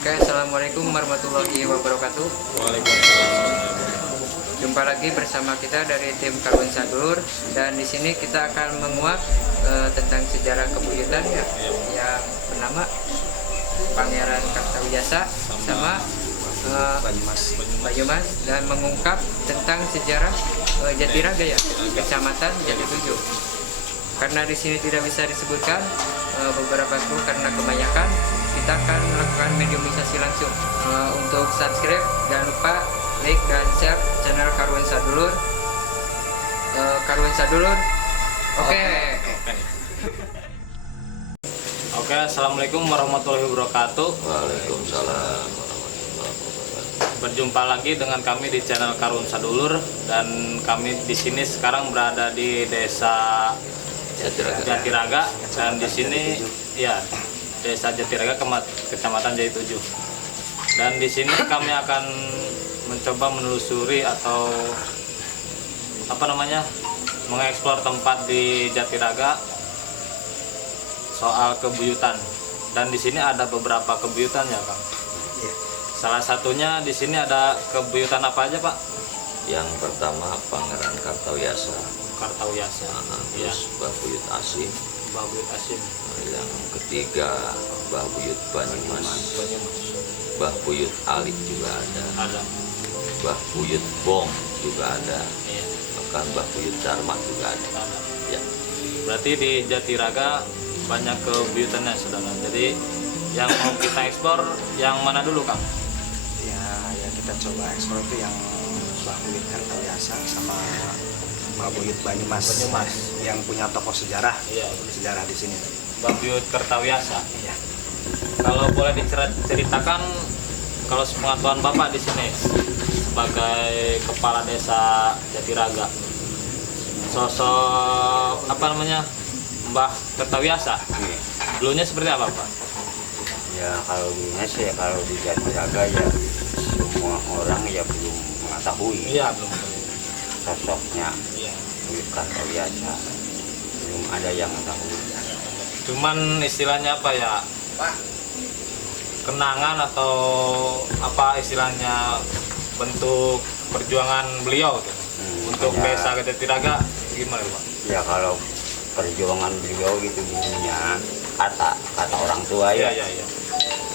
Oke, assalamualaikum warahmatullahi wabarakatuh. Waalaikumsalam. Jumpa lagi bersama kita dari tim Karwen Sadulur, dan di sini kita akan menguak tentang sejarah kebuyutan yang bernama Pangeran Kartawijasa sama Banyumas, dan mengungkap tentang sejarah Jatiraga ya, Kecamatan Jatitujuh. Karena di sini tidak bisa disebutkan beberapa kru karena kebanyakan, kita akan melakukan mediumisasi langsung. Untuk subscribe jangan lupa like dan share channel Karwen Sadulur. Karwen Sadulur. Oke. Oke, assalamualaikum warahmatullahi wabarakatuh. Waalaikumsalam. Berjumpa lagi dengan kami di channel Karwen Sadulur, dan kami di sini sekarang berada di Desa Jatiraga, dan di sini ya Desa Jatiraga, Kecamatan Jatitujuh. Dan di sini kami akan mencoba menelusuri atau mengeksplor tempat di Jatiraga soal kebuyutan. Dan di sini ada beberapa kebuyutan ya, Kang. Salah satunya di sini ada kebuyutan apa aja, Pak? Yang pertama Pangeran Kartawijasa. Kartawijasa. Terus Mbah Buyut Asim. Mbah Buyut Asim. Yang ketiga Mbah Buyut Banyumas. Mbah Buyut Alik juga ada. Mbah Buyut Bong juga ada. Iya. Bahkan Mbah Buyut Dharma juga ada. Ya. Berarti di Jatiraga banyak kebuyutannya, saudara. Jadi yang mau kita eksplor yang mana dulu, Kang? Ya kita coba eksplor itu yang Mbah Buyut Kartawijasa sama Mbah Buyut Banyumas yang punya tokoh sejarah. Iya. Sejarah di sini. Mbah Buyut Kartawijasa. Iya. Kalau boleh diceritakan, kalau sepengetahuan Bapak di sini sebagai kepala desa Jatiraga, sosok Mbah Kartawijasa dulunya seperti apa, Pak? Ya kalau dulunya sih ya, kalau di Jatiraga ya semua orang ya belum mengetahui Iya, belum. sosoknya Iya. Buyut Kartawijasa, belum ada yang tahu. Cuman istilahnya apa ya? Kenangan atau apa istilahnya, bentuk perjuangan beliau gitu. Untuk Ya. desa Jatiraga gimana, Pak? Ya kalau perjuangan beliau gitu dulunya kata orang tua ya, Iya.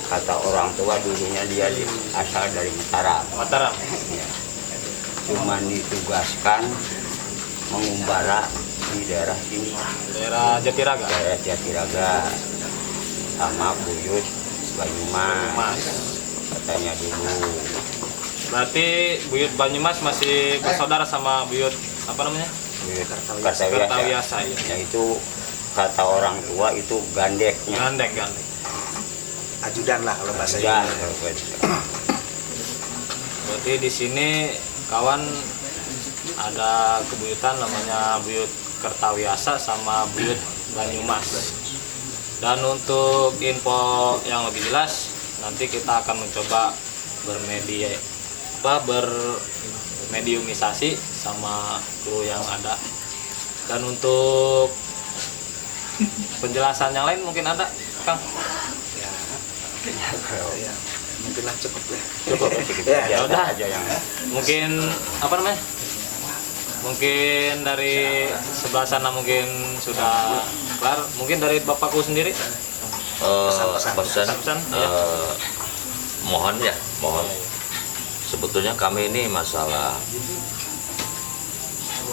kata orang tua dulunya dia asal dari Mataram. Ya. Cuman ditugaskan mengumbara di daerah sini, Daerah Jatiraga. daerah Jatiraga sama Buyut Banyumas katanya dulu. Berarti Buyut Banyumas masih bersaudara sama Buyut Buyut Kartawijasa ya. Ya itu kata orang tua itu gandeknya. Gandek. Ajudan lah kalau bahasa Ya, Indonesia. Berarti di sini kawan ada kebuyutan namanya Buyut Kartawijasa sama Buyut Banyumas. Dan untuk info yang lebih jelas, nanti kita akan mencoba bermediumisasi sama kru yang ada. Dan untuk penjelasan yang lain mungkin ada, Kang? Ya, mungkinlah cukup ya. Cukup. Ya udah aja yang mungkin mungkin dari sebelah sana mungkin sudah kelar. Mungkin dari Bapakku sendiri Pesan ya. mohon sebetulnya kami ini masalah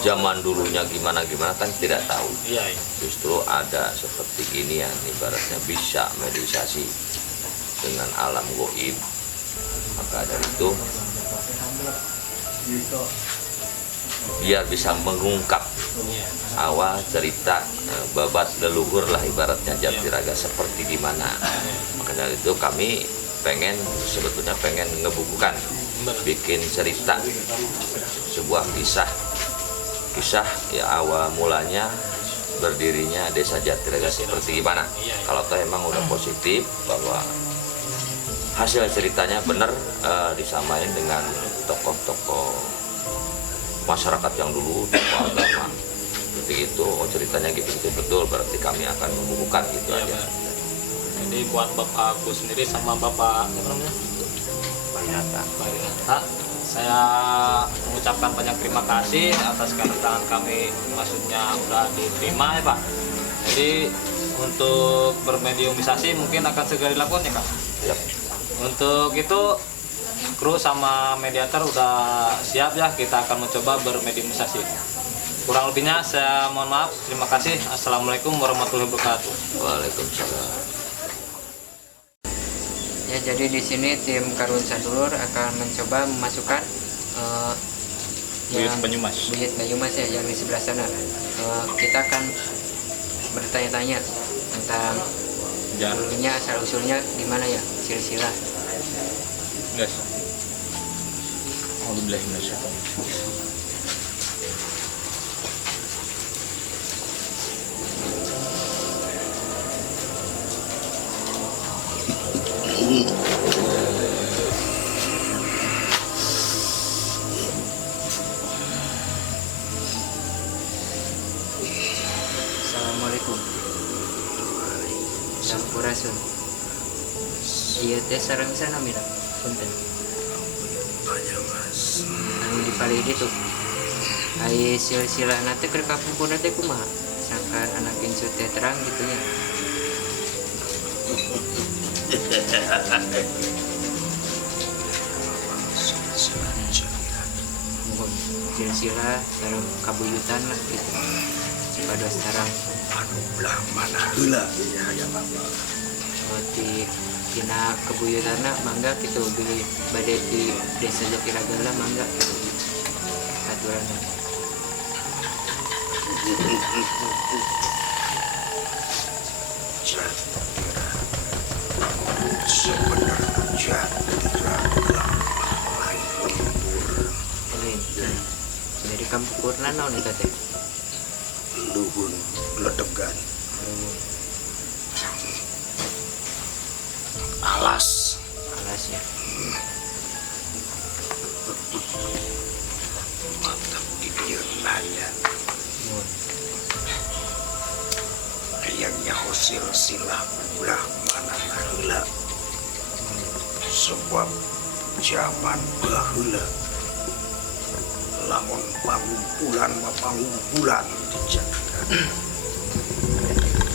zaman dulunya gimana kan tidak tahu. Iya. Justru ada seperti ini yang ibaratnya bisa mediasi dengan alam goib. Maka dari itu biar bisa mengungkap awal cerita babat leluhur lah ibaratnya Jatiraga seperti di mana. Maka dari itu kami sebetulnya pengen ngebukukan, bikin cerita sebuah kisah ya awal mulanya berdirinya desa Jatiraga seperti gimana. Kalau toh emang udah positif bahwa hasil ceritanya benar disamain dengan tokoh-tokoh masyarakat yang dulu, tokoh agama seperti itu, ceritanya gitu betul, berarti kami akan membukukan gitu aja. Jadi buat Bapak aku sendiri sama Bapak apa namanya? Pak Rinata, saya mengucapkan banyak terima kasih atas kedatangan kami, maksudnya udah diterima ya Pak. Jadi untuk bermediumisasi mungkin akan segera dilakukan ya Kak. Untuk itu kru sama mediator udah siap ya, kita akan mencoba bermediumisasi. Kurang lebihnya saya mohon maaf. Terima kasih. Assalamualaikum warahmatullahi wabarakatuh. Waalaikumsalam. Ya, jadi di sini tim Karun Sadulur akan mencoba memasukkan Buyut Banyumas. Buyut Banyumas ya, yang di sebelah sana. Kita akan bertanya-tanya tentang dulunya, asal usulnya gimana ya, silsilah. Guys. Alhamdulillah. Assalamualaikum. Sampurasun. Iya teh sarang sana mira. Punten. Anu di pali itu. Ai silsilah nate keur kapumpurna teh kumaha? Sangkan anak insu teh terang gitu nya. Mohon silsilah sareng kabuyutan lah gitu. Pada sarang Belah mana heula ya Bapak. di tina kebuyutanna mangga gitu beli bade di desa Jatiraga lah mangga gitu. Aturanna. Sebenarnya Jatiraga lain lembur, Lain. Jadi kampurna naon eta teh? luhun ledegan, alas Alasnya. mata di dia nanya Mohon. ayangnya hosil silah belah mana heula sebab zaman baheula lamun pangumpulan di Jakarta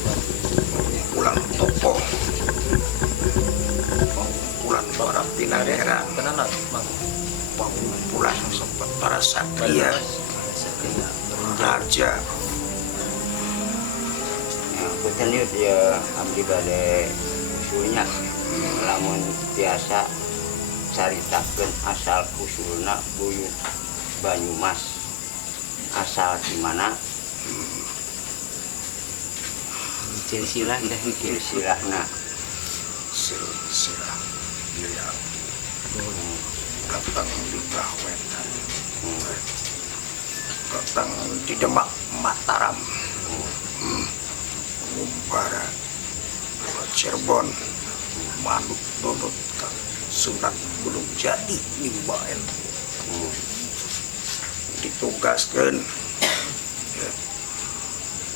pangumpulan tokoh pangumpulan para pinareran Tenanan, Bang. pangumpulan para satria raja Punten yuk dia abdi bade usulnya lamun biasa caritakeun asal usulna Buyut Banyumas asal di mana Silsilah dah gitu. silsilahna silsilah dia datang di Bahwetan datang di Demak Mataram Mumbara Cirebon Manuk Dodot Sunan Gunung Jati Nimbaen ditugaskan ya,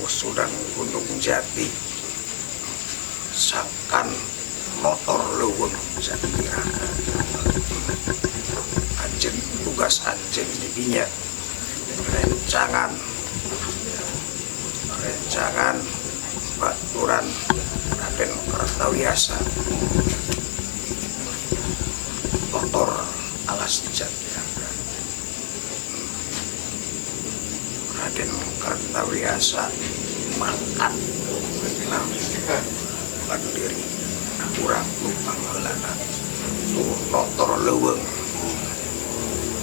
Sunan Gunung Jati sakan motor leuweung Jatiraga anjeun tugas anjeun di dinya rencangan baturan Raden Kertawiasa motor alas Jatiraga Raden Kertawiasa mangkat bandiri kurang lupang helana motor leuweung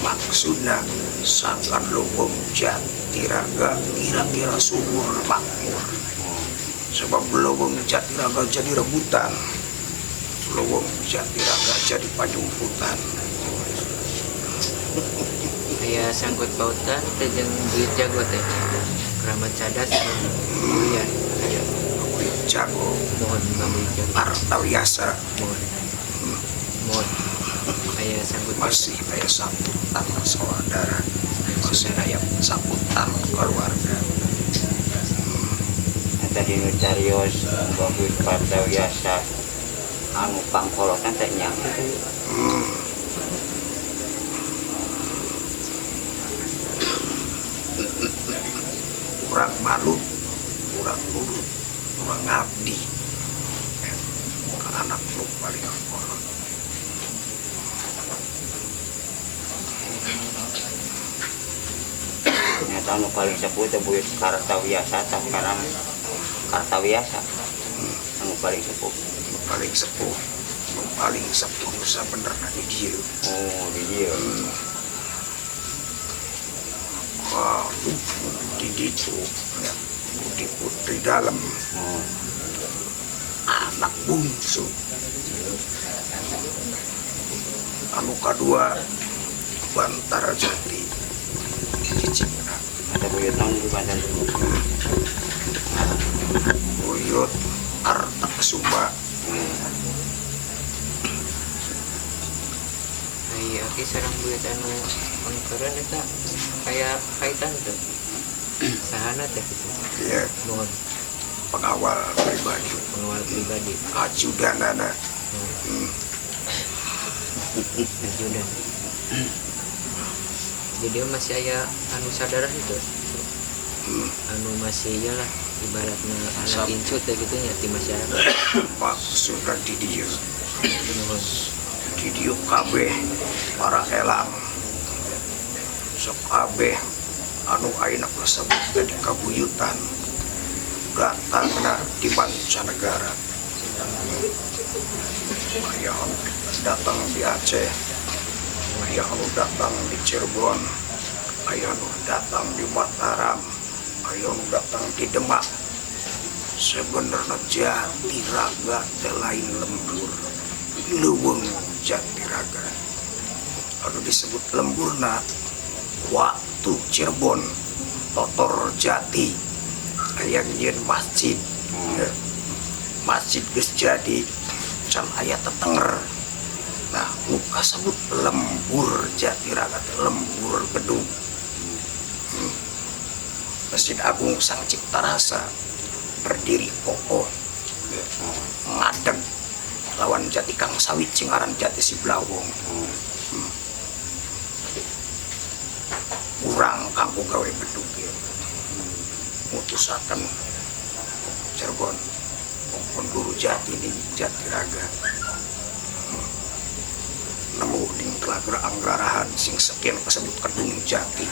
maksudna sangkan leuweung Jatiraga kira-kira subur makmur sebab leuweung Jatiraga jadi rebutan leuweung Jatiraga jadi panyumputan Aya sangkut pautan teh jeung Buyut Jago teh. Keramat cadas ya. Buyut Jago Mohon Buyut Jago. Kertawiasa Mohon. Aya sangkut masih aya sambutan saudara masih aya sambutan keluarga eta dinu carios Buyut Kertawiasa anu pangkolotan teh nya. Kurang malu, kurang nurut, kurang ngabdi. Anak lu paling kolot. Nyata anu paling sepuh teh buyut Kartawiasa tah sekarang Kartawiasa. Anu paling sepuh. Paling sepuh, paling sepuh sebenarnya di dia. Oh, di dia. Kalau di itu, ya, putri dalam Oh, anak bungsu. Anu kedua, Bantara Jati. Cicingna. ada buyut naon di Banten. Buyut Arta Sumba. Iya, oke sarang buat anu pangkeren eta kayak kaitan tuh. Sahana teh gitu. Ya, Mohon pengawal pribadi. pengawal pribadi. Ajudanana. Ajudan. Jadi masih aya anu sadaran itu. Anu masih iyalah ibaratnya anak incut ya gitu nya di masyarakat. Maksudnya di dia. Mohon. Di dia kabeh para elang. Sok kabeh anu ayeuna kasebut di kabuyutan. Datangna di mancanegara. Aya anu datang di Aceh. Aya anu datang di Cirebon. Aya anu datang di Mataram. Aya anu datang di Demak. Sebenarnya Jatiraga teh lain lembur. Leuweung Jatiraga. Anu disebut lemburna waktu Cirebon Totor Jati aya nyieun masjid. Ya. Masjid geus jadi can aya tetenger. Nah, nu kasebut lembur Jatiraga teh lembur gedung. Masjid Agung Sang Cipta Rasa berdiri kokoh. Ya. Ngadeg lawan Jati Kang Sawit Cingaran Jati Siblawong. Kurang kanggo gawe gedung ya. Mutusaken Cirebon pun guru Jati di Jatiraga. Nemu ding telaga anggarahan sing sekian kasebut gedung Jati.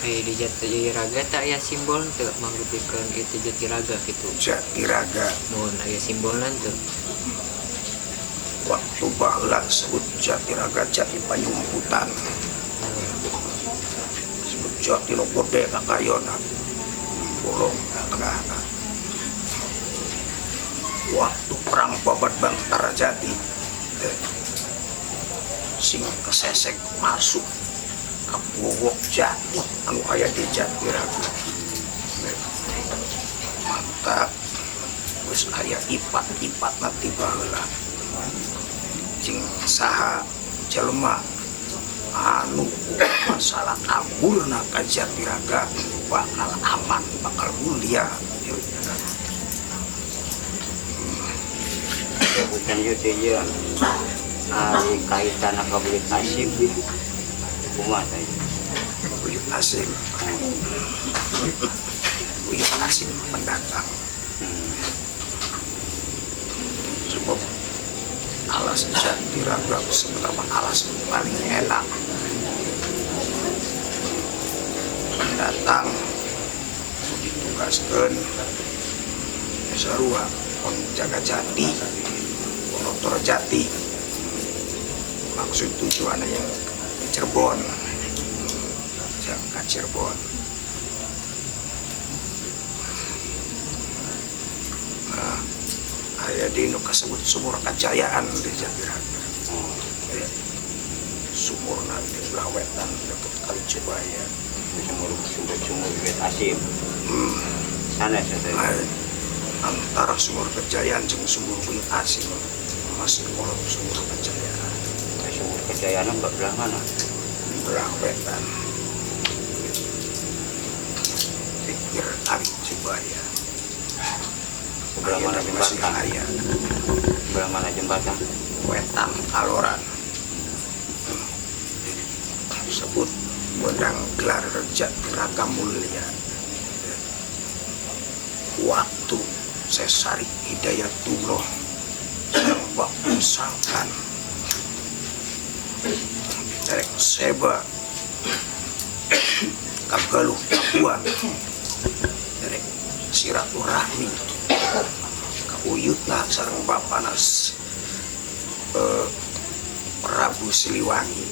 Di Jatiraga tak aya simbol teu manggupikeun itu Jatiraga gitu. Jatiraga Mohon aya simbolan tuh. waktu baheula disebut Jatiraga Jati Panyumputan. Disebut Jati nu gede kakayona. Bolong tengahna. Waktu perang Babat Bantara Jati sing kesesek masuk ke Puwok Jati anu aya di Jatiraga. Mantap. Terus aya ipat nanti baheula. Cing saha jelema anu masalah kaburna ka Jatiraga bakal aman, bakal mulia. bukan ieu teh ieu. Ari kaitan ka buyut Hasyim. Kumaha teh? Buyut Hasyim. Buyut Hasyim pendatang. Sebab alas Jatiraga sebenarnya alas paling enak. Pendatang ditugaskeun sarua kon jaga jati, konotor jati. Maksud tujuannya yang Cirebon, jaga Cirebon. Nah, aya di nu kasebut sumur kajayaan di Jatiraga. Ya. Sumurna di belah wetan dekat Kali Cibaya. Sumur buyut Hasyim. Sana teh. Antara sumur kejayaan jeung sumur Buyut Hasyim masih kolot sumur kejayaan. Sumur kejayaan belah mana? Belah wetan. Pikir Kali Cibaya. Sebelah mana masih jembatan? ayah Sebelah mana jembatan? wetan aloran sebut menang gelar Jatiraga Mulia. Waktu Sesari Hidayatullah Mbak Sangkan Cerek Seba Kagaluh Kapuan Cerek Silaturahmi Kauyutna sareng Bapanas Prabu Siliwangi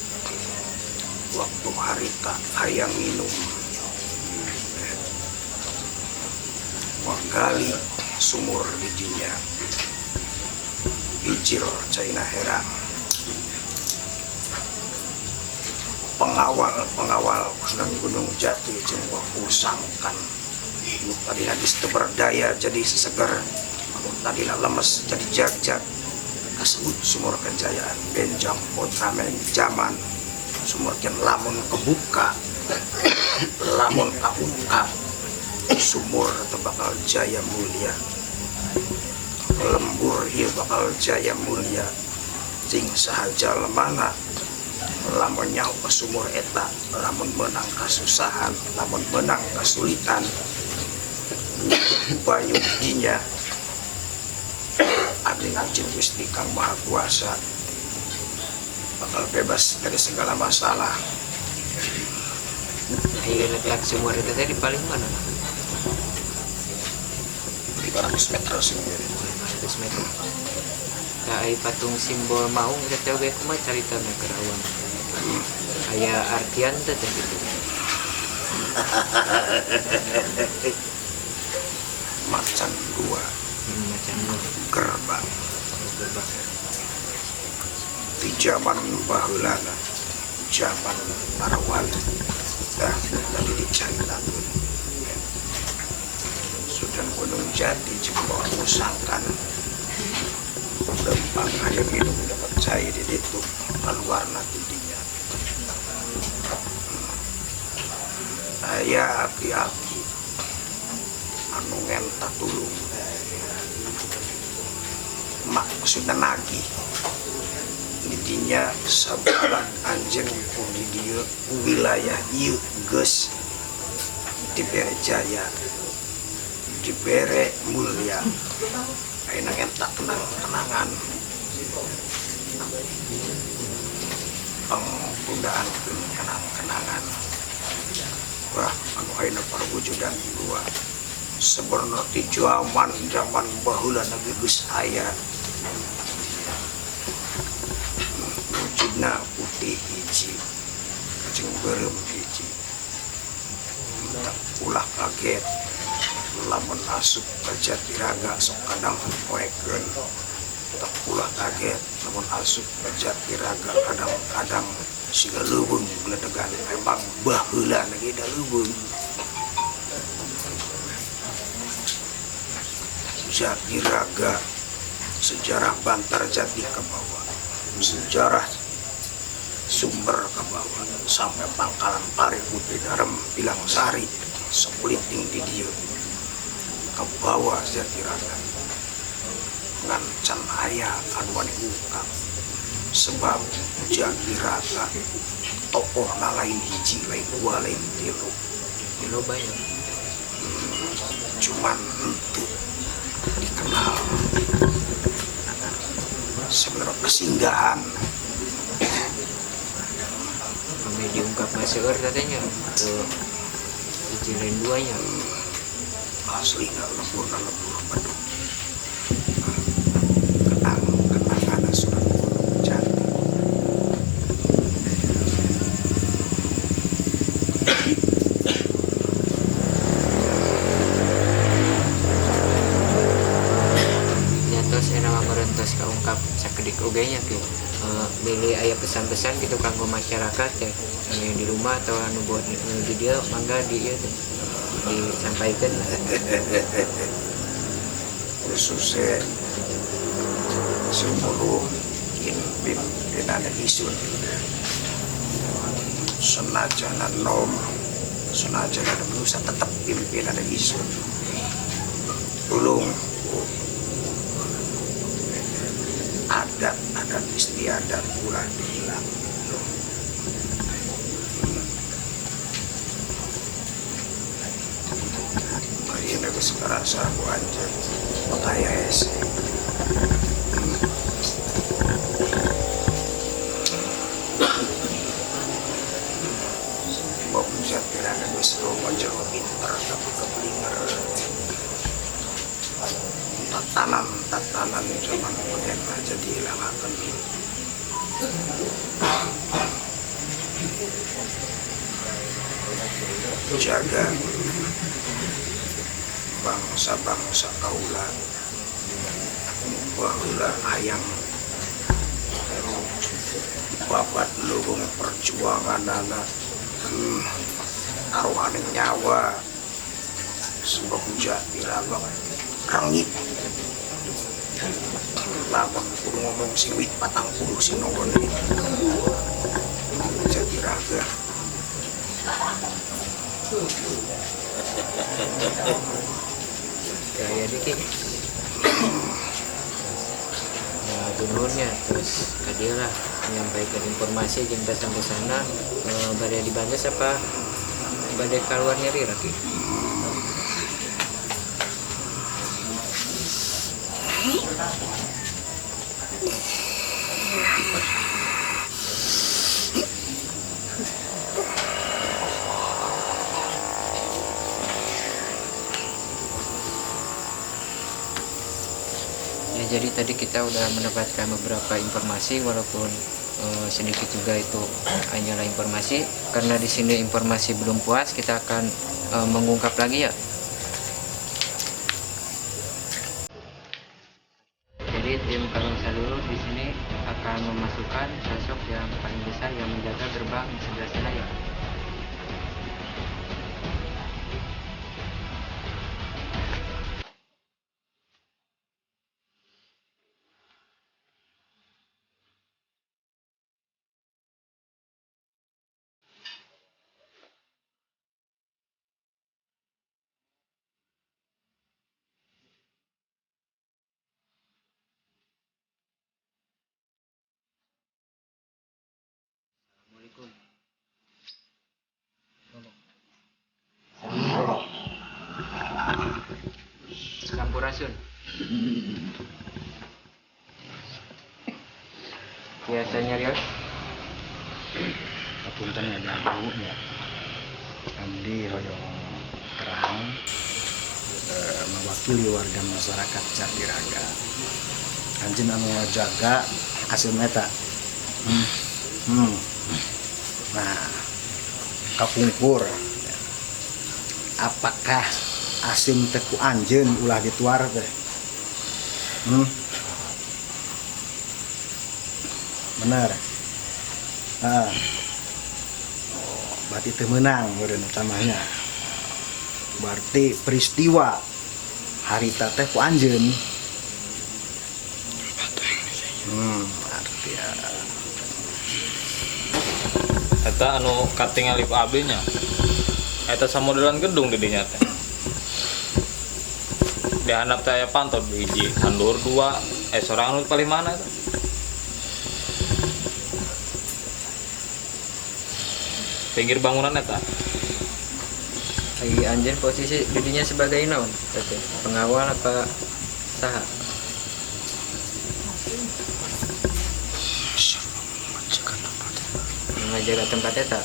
waktu harita hayang minum menggali sumur didinya Ijir Caina Herang pengawal Sunan Gunung Jati jeung usangkan tadi nagis berdaya jadi seseger tadi lemes jadi jag-jag kasebut sumur kejayaan benjang potramen zaman sumur ken lamun kebuka lamun kaungkap sumur teu bakal jaya mulia lembur ieu bakal jaya mulia cing sahaja lemana lamun nyau ke sumur eta lamun menang kasusahan lamun menang kesulitan banyu dinya abdi jeung Gusti Kang Maha Kuasa bakal bebas dari segala masalah. Ayo letak sumur itu tadi paling mana? 300 meter sendiri. 100 meter. Nah, ai patung simbol maung kita oge kumaha caritana Kerawang. Aya artian teh gitu. Macan dua Macam gerbang di zaman baheulana zaman para wali tadi dicaritakeun Sunan Gunung Jati jeung bawa musangkan lempang aya minum dapat cai di ditu keluarna tidinya aya aki-aki anu ngenta tulung mak Sunan nagih didinya sabaran anjeun di dieu wilayah ieu geus dibere jaya dibere mulia ayeuna ngenta tenang-tenangan pengundaan kenang-kenangan wah anu ayeuna perwujudan dua sebenarnya di zaman baheula lagi geus aya wujudna putih hiji jeung beureum hiji tak ulah kaget lamun asup ka Jatiraga sok kadang poekeun tak ulah kaget lamun asup ka Jatiraga kadang-kadang siga leuweung gledegan emang baheula lagi da leuweung Jatiraga sejarah Bantar Jati ke bawah sejarah sumber ke bawah sampai Pangkalan Pari Putri Darem Pilang Sari sepuliting di dieu ke bawah Jatiraga ngan can aya anu wani ungkap sebab Jatiraga tokohna lain hiji lain dua lain tilu banyak. Cuman itu dikenal sebenarnya kesinggahan Kami diungkap maseur katanya ke Cilen duanya. asli nggak lembur badut kenangan Sunan Gunung Jati Nyatos enak merentos kaungkap sakedik oge nya ke milih aya pesan-pesan gitu kanggo masyarakat teh anu di rumah atau anu buat di dia mangga di ieu teh disampaikan khususnya seluruh pimpinan isun senajan nom senajan ada manusia tetap pimpinan isun tolong adat istiadat ulah dihilang. Ayeuna geus karasa ku anjeun makaya hese. Sebab Jatiraga geus loba jago pinter tapi keblinger. Tatanan zaman modern jadi hilangaken. Jaga bangsa-bangsa kaula baheula hayang babat lubung perjuangan anak taruhan nyawa sebab Jatiraga rangit lapang kudu ngomong si wit 40 si nongon Jatiraga. Gaya dikit. Gubernurnya terus kadilah menyampaikan informasi jeung sampai sana badai di Banges apa badai keluar nyeri lagi. Ya, jadi tadi kita udah mendapatkan beberapa informasi walaupun sedikit juga itu hanyalah informasi. Karena di sini informasi belum puas, kita akan mengungkap lagi ya. Jadi tim Karun Sadulur di sini akan memasukkan sosok yang paling besar yang menjaga gerbang sebelah sana ya. Assalamualaikum. Sampurasun. Biasanya Rios. Apunten ada ya. Abdi hoyong terang mewakili warga masyarakat Jatiraga. Anjeun anu jaga hasil meta. Nah, kapungkur. Apakah asim teku anjeun ulah dituar teh? Bener. Berarti teu meunang meureun utamanya. Berarti peristiwa harita teh ku anjeun. Berarti ya. Eta anu katingali ku abdi nya eta samodelan gedung di dinya teh. Di handap teh aya pantod hiji, handur dua, sorang anu paling mana eta? Pinggir bangunan eta. Lagi anjeun posisi dirinya sebagai naon? Pengawal apa saha? Menjaga tempat eta.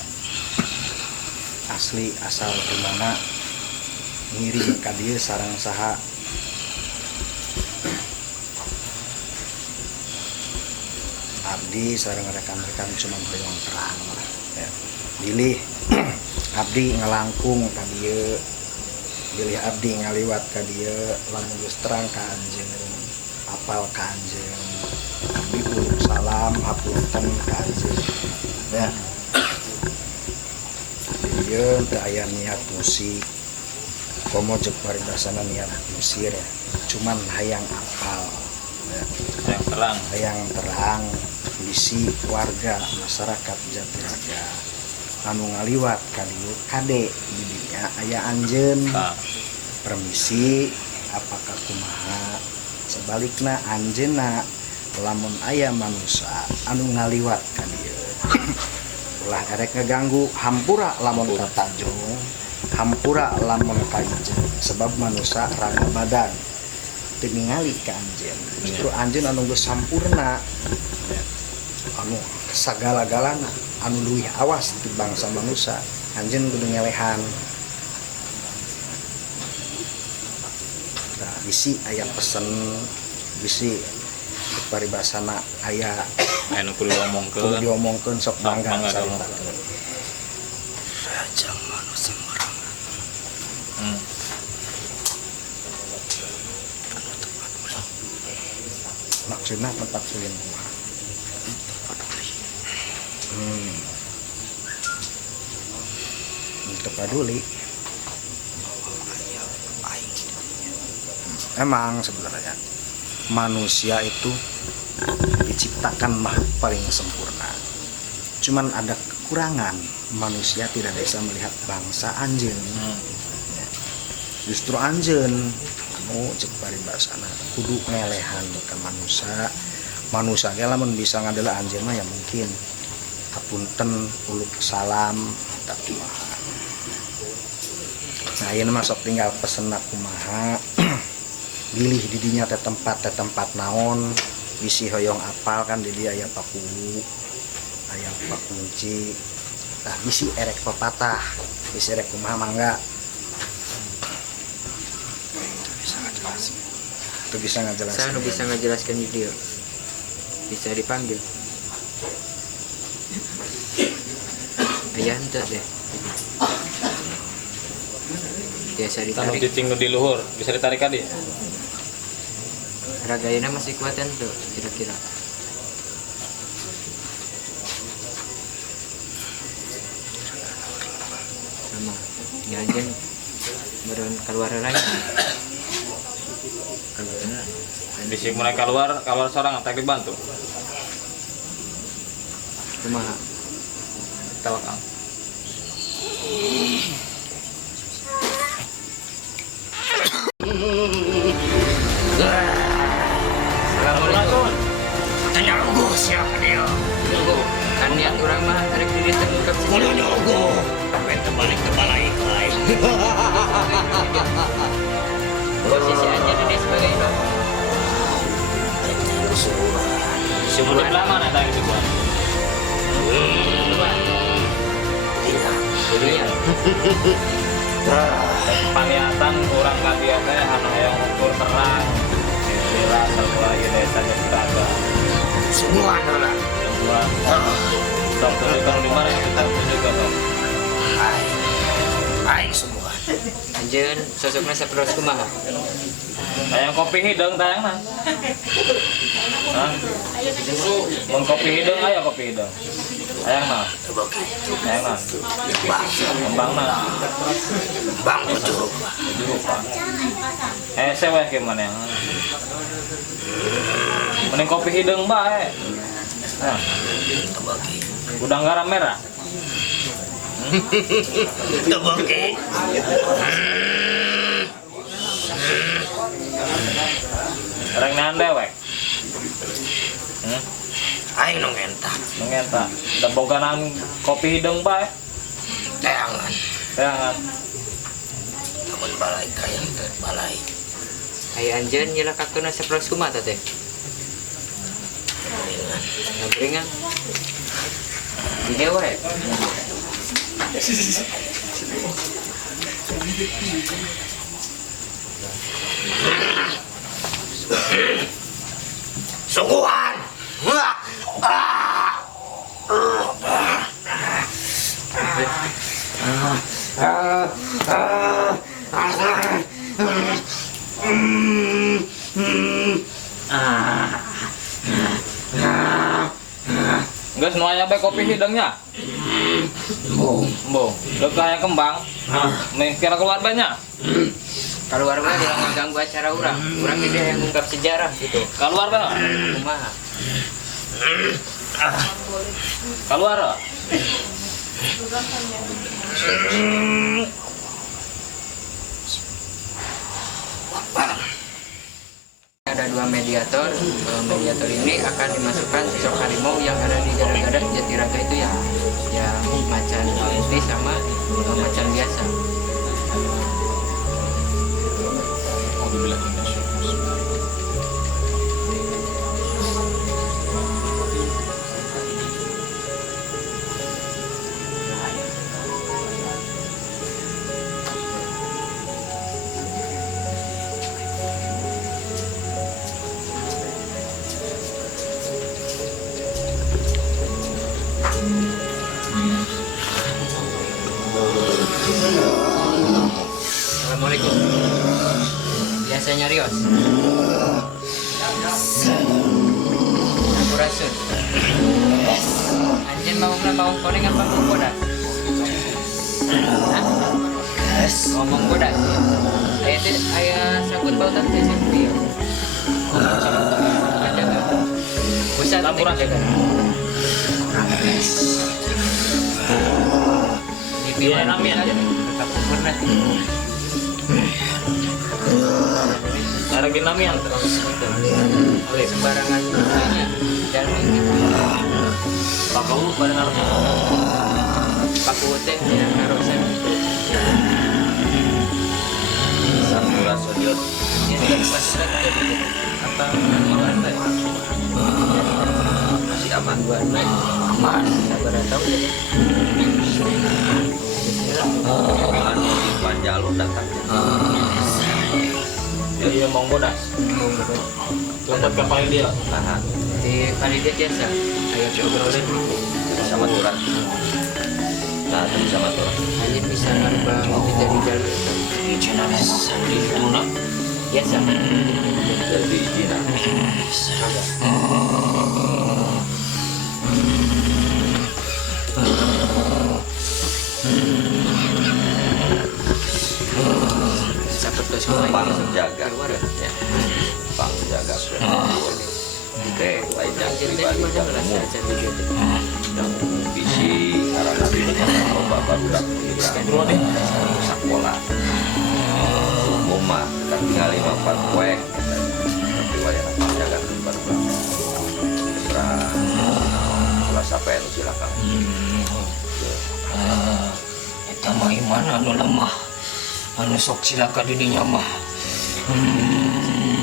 Asli asal di mana ngiring ka dieu sareng saha. Abdi sareng rekan-rekan cuma hoyong terang ya. Bilih abdi ngelangkung ka dieu. Bilih abdi ngaliwat ka dieu lamun geus terang ka anjeun. Apal ka anjeun. Abdi uluk salam hapunten ka anjeun. Ya. Ieu teu aya niat musik. Komo jeung paridasana niat musir. Cuman hayang apal. Ya. Hayang terang bisi warga masyarakat Jatiraga anu ngaliwat ka dieu kade di dinya aya anjeun. Permisi apakah kumaha sebalikna anjeunna lamun aya manusia anu ngaliwat ka dieu ulah erek ngeganggu hampura lamun ka Tanjung, hampura lamun ka Ijen, sebab manusia rangga badan teu ningali ka anjeun. Justru anjeun anu geus sampurna anu sagala-galana anu leuwih awas ti bangsa manusia, anjeun kudu ngelehan. Nah, bisi aya pesen, bisi paribasana aya anu kudu kudu diomongkeun sok bangga bangga caritakeun. Rajang manusia merang. Maksudna tempat ulin kumaha? Untuk peduli. Emang sebenarnya manusia itu diciptakan makhluk paling sempurna. Cuman ada kekurangan, manusia tidak bisa melihat bangsa anjeun. Justru anjeun anu cek paribasana kudu ngelehan ke manusia. Manusia ge lamun bisa ngadela anjeun mah ya mungkin hapunten uluk salam tak kumaha. Nah, ieu mah sok tinggal pesenna kumaha. Bilih di dinya teh tempat naon, bisi hoyong apal kan di dia aya pakulu, aya pakunci. Tah bisi erek pepatah, bisi erek kumaha mangga. Itu bisa ngajelaskan. Saya bisa ngajelaskan video. Bisa dipanggil. Aya henteu deh. Biasa Tanu ditarik. ditinggal di luhur, bisa ditarik ka dieu. Ragaina masih kuat tuh kira-kira. Sama. Ya anjeun meureun keluar lain. Bisa mulai keluar seorang tak dibantu. Kumaha? Tawakal. Assalamualaikum. Tanya lugu siapa dia? Tunggu. Kan niat urang mah tarik diri terungkap Kudu lugu. Sampai terbalik ke balai kelai. posisi anjeun ini sebagai itu. Sudah lama nak tadi juga. Iya. Penglihatan orang kadia teh anu hayang ukur terang. Istilah sekolah ieu desa Jatiraga. Semua adalah Semua. Dong tunjukkan di mana kita tunjukkan dong. Hai semua. Anjeun sosokna saperos kumaha? Hayang kopi hidung tayang mah. Hah? Mun kopi hidung aya kopi hidung. Hayang mah. Hayang mah. Kembang mah. Bang tujuh. Lupa. Seweh ke mana yang? Mending kopi hidung bae. Nah. Udang garam merah. Tebaki. Reng nan dewek. Aing nu ngentah. Mengenta. Da boganan kopi hidung bae. Teangan. Teangan. Namun balai kayang balai. Aya anjeun nyelakakeun saperos kumaha teh? Ngabringan. Ini wae. Sungguhan. Geus nu aya bae kopi hidungnya. Bong. Dek aya kembang. Mikir keluar banyak. Keluar mah dia ngaganggu acara urang. Urang ge yang ngungkap sejarah gitu. Keluar kan? Kumaha? Keluar. ada 2 mediator. Mediator ini akan dimasukkan cocok harimau yang ada di gada-gada Jatiraga itu ya, yang macan putih sama macan biasa. Assalamualaikum. Biasanya Rios. Sampurasun. Anjing mau bawang goreng apa mau bodas? Hah? Ngomong bodas. Itu ayah sangkut pautan teh sih. Ada enggak? Bisa sampurasun. Dipilih namanya aja. Tetap pernah. Ada ginamian Oleh sembarangan namanya dan gitu. Pakau pada naruh Paku teh yang narosan. Sampurasun yut. Ini sudah dimasukkan apa aman baik. Masih aman. Aman. Sabar tahu ya. Anu Panjalu datang. iya mau bodas lompat ke paling dia Nah, Di Panitia biasa. Ayo coba oleh sama turun. Nah, itu sama turun. hanya bisa merubah menjadi jalur biasa. Jadi izin. Seperti semua Pang ini jaga. keluar ya. Pang jaga. Oke, lain yang Jadi pribadi mana yang merasa umum. jadi gitu. Yang bisi karena loba barudak sekolah umum mah kita tinggal 54 kuek tapi wayang jaga barudak kelas apa yang silakan Eta mah iman anu lemah, anu sok cilaka di dinya mah.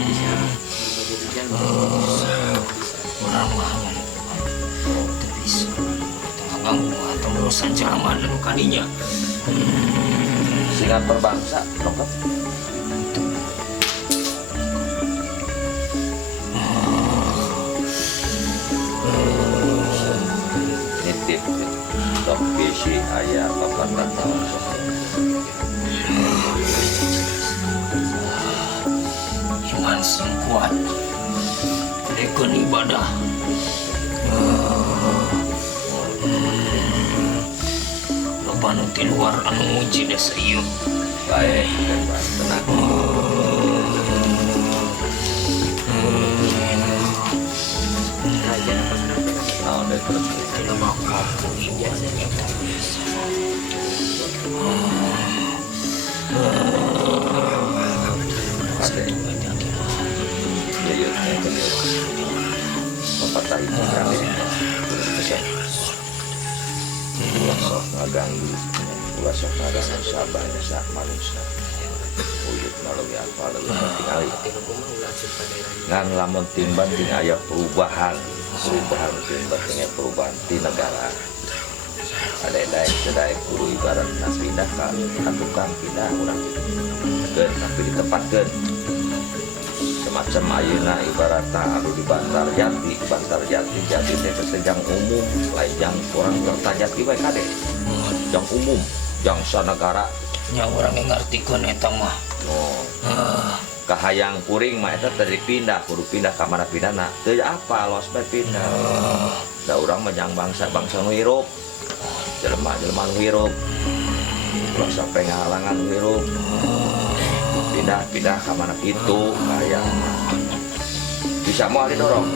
Bisa menjadi jalur. Urang mah teu bisa tengah ganggu atau urusan jelema anu kadinya. singa berbangsa lengkap nitip top bisi ayah bapak tahun Iman sing kuat, kudekeun ibadah. Loba nu ti luar anu nguji desa ieu. baik bebas tenang Raja apa kenapa? nah udah terus Lemah kaku Biasanya. ada ya ya bapak tadi kami sok ngaganggu sok ngaganggu sabar saat manusia uyut melalui apa lalu tinggal ngan lamun timban ting aya perubahan timban ting perubahan di negara ada daek sedaya guru ibarat pindah ka tukang pindah urang gen tapi ditempatkeun semacam ayeuna ibaratna anu di Bantar Jati teh sejang umum lain jang kurang Kertajati bae kade jang umum jang sanegara nya urang ngartikeun eta mah. oh kahayang kuring mah eta tadi pindah kudu pindah ka mana pindahna teu apa los bae pindah da urang mah jang bangsa nu hirup jelema nu hirup ulah sampai ngahalangan nu hirup pindah ke mana itu kayak bisa mau didorong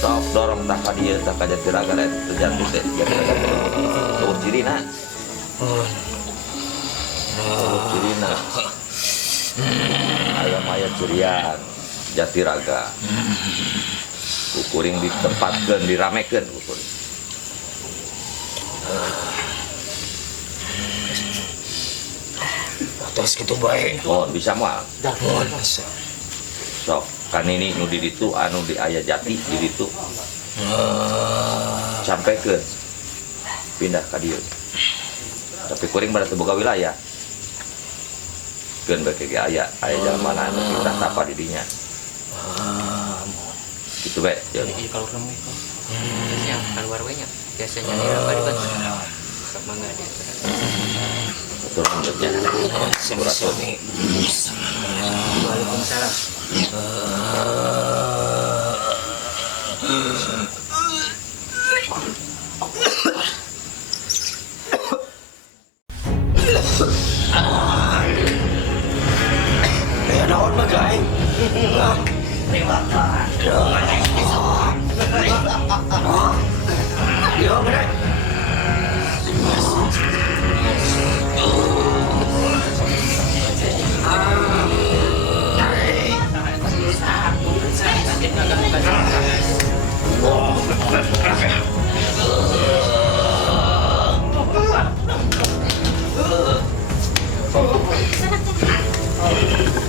sok dorong tak ka dieu tak ka Jatiraga dan terjadi teh Jatiraga tuh cirina tuh cirina ayam ayam curian Jatiraga kukuring ditempatkan diramekan kukuring Terus gitu baik. oh bisa mual Mohon bisa. sok kan ini nu di ditu anu di aya jati di ditu sampai ke pindah ke dieu tapi kuring pada terbuka wilayah kan bagi aya jalan mana anu kita tapa di dinya gitu baik ya Kalau kamu itu Biasanya keluar banyak. Biasanya di apa di batu. Mangga dia. betul kerja Semi-semi. Waalaikumsalam. Ya naon bagay. Yo, bener.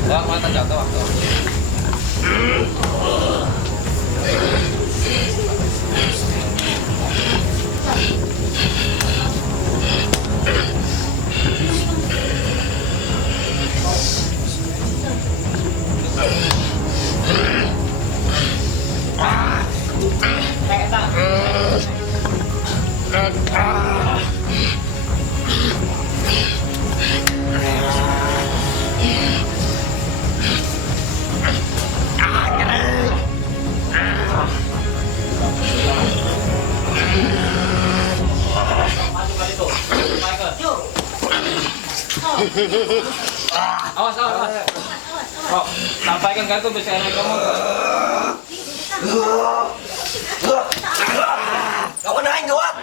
ya mata jatuh waktu awas. Oh, sampaikan kan tuh bisa kamu. Kamu naik gawat.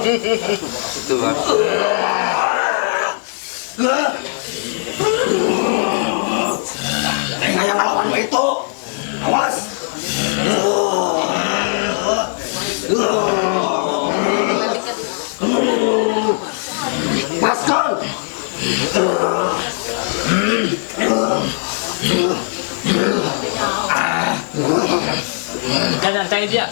Itu Bang. Tengah yang lawan itu. Awas. Maskon. Jangan cari dia.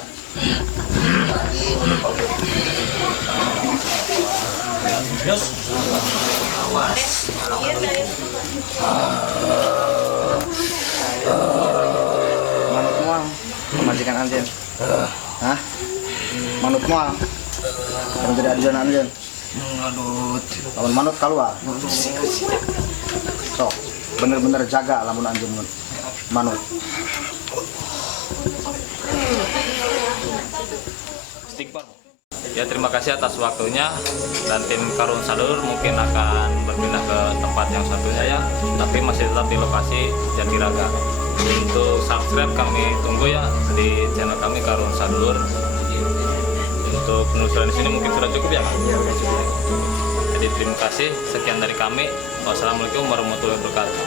Manut mual, pemajikan anjen. Hah? Manut mual. Kalau tidak ada jalan anjen. Lamun manut keluar. Sok, bener-bener jaga lamun anjen manut. Ya terima kasih atas waktunya dan tim Karun Sadulur mungkin akan berpindah ke tempat yang satunya ya, tapi masih tetap di lokasi Jatiraga. Untuk subscribe kami tunggu ya di channel kami Karun Sadulur. Untuk penelusuran di sini mungkin sudah cukup ya. Jadi terima kasih, sekian dari kami. Wassalamualaikum warahmatullahi wabarakatuh.